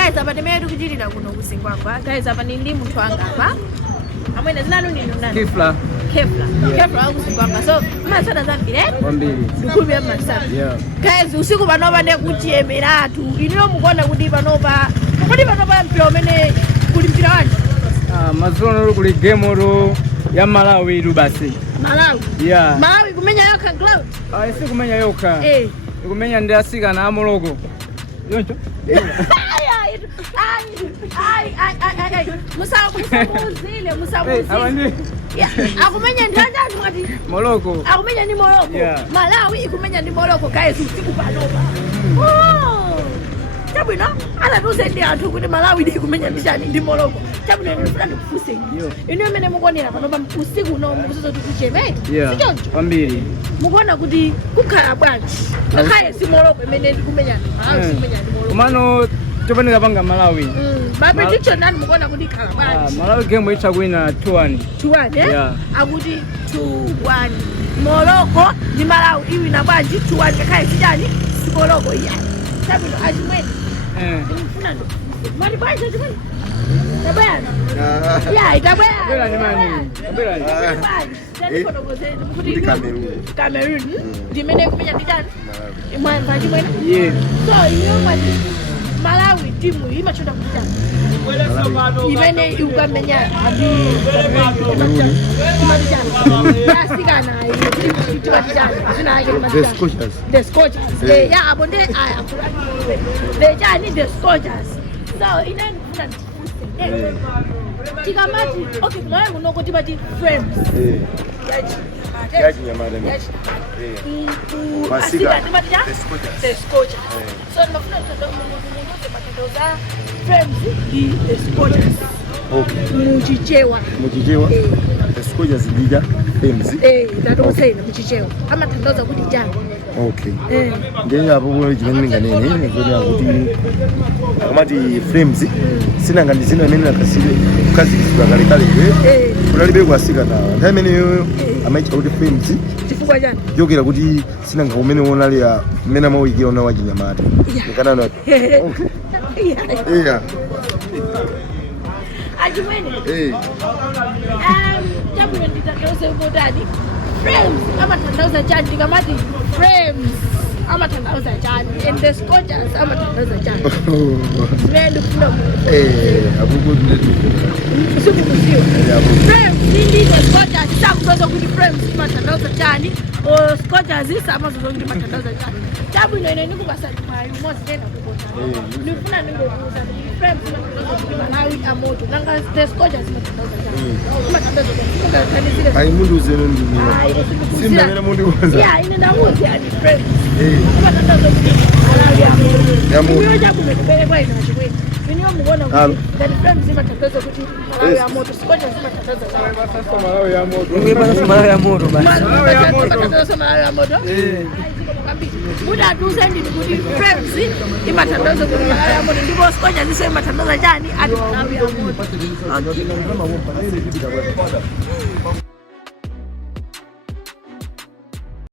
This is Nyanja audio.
guys apa temere kuchitira kuno kusingwangwa guys apa ndi munthu wanga apa amene zinanu ndi nani Kefla kusingwangwa so masada zambiri ndikulu ya masada guys usiku panopa ndi kuchiemeratu iniyo mukuona kuti panopa mpira umene kuli mpira wanji mazono kuli game ro ya Malawi basi Malawi kumenya yokha ground isi kumenya yokha kumenya ndi asikana a Morocco yoncho musabuzile akumenya ndandani mwati Morocco akumenya ni Morocco Malawi ikumenya ni Morocco guys usiku panopa chabwino anatuze ndi anthu kuti Malawi ikumenya ndishani ndi Morocco chabwino ndifuna ndikufuse ino imene mukuonera panopa usiku uno mukusoza tikucheme sichoncho kwambiri mukuona kuti kukhala bwanji ngakhale si Morocco imene ndikumenya Malawi sikumenya ndi Morocco kumano topaneka panga Malawi prediction nani mukuona kuti ikhala bwanji Malawi game ichakwina 2-1 akuti 2-1 Morocco ndi Malawi iwina bwanji 2-1 ngakhale sichani si Morocco iyani chabwino achimwene ndimfuna ndo mali bwanji achimwene tabwera itabwera kuti Cameroon ndimene kumenya ndichani mwamva achimwene so iyo mali Malawi timu imachoda kutana imene ikamenya adi the Scorchers yeah abonde aya the jani the Scorchers so ina tikamati okay mwana unokoti bati friends yaji nyamada asika the Scorchers so ndimafuna kutoza friends the Scorchers muchichewa the Scorchers ndija friends ndatokusena muchichewa amathandaza kuti jani ngenye apo bwo jimene nganene kuti akuti akamati frames sinanga ndizina amene nakasile kukazikiswa kale kale kunalibe kwasika nawo nthawi imeneyo amayicha kuti frames chifukwa chani jokera kuti sinanga umene wonali ya mmene amawikira ona wachinyamata nikanano achimwene chabwino nditakause kutani frames amathandauza chani ndikamati frames amathandauza chani and the Scorchers amathandauza chani zimene ndikufuna sikukuziwa frames ndi the Scorchers sakuzoza kuti frames imathandauza chani or Scorchers samazoza kuti imathandauza chani chabwino ine ndikupasani mali umodzi tena kukota ndifuna ndingokuza kuti frames imathandauza kuti Malawi amoto nanga the Scorchers imathandauza chani imathandauza kuti ayi mundu uzeno ndimira simene mundu uza ine ndamuzi ani frames imathandauza kuti Malawi amoto iyo chabwino kuberekwa ina chikweni iniyo mukuona kuti ngati frames imathandauza kuti Malawi amoto Scorchers imathandauza chani Malawi amoto Malawi amoto muda atuze ndini kuti frames imathandauza kuti Malawi amoto ndipo Scorchers imathandauza chani ati Malawi amoto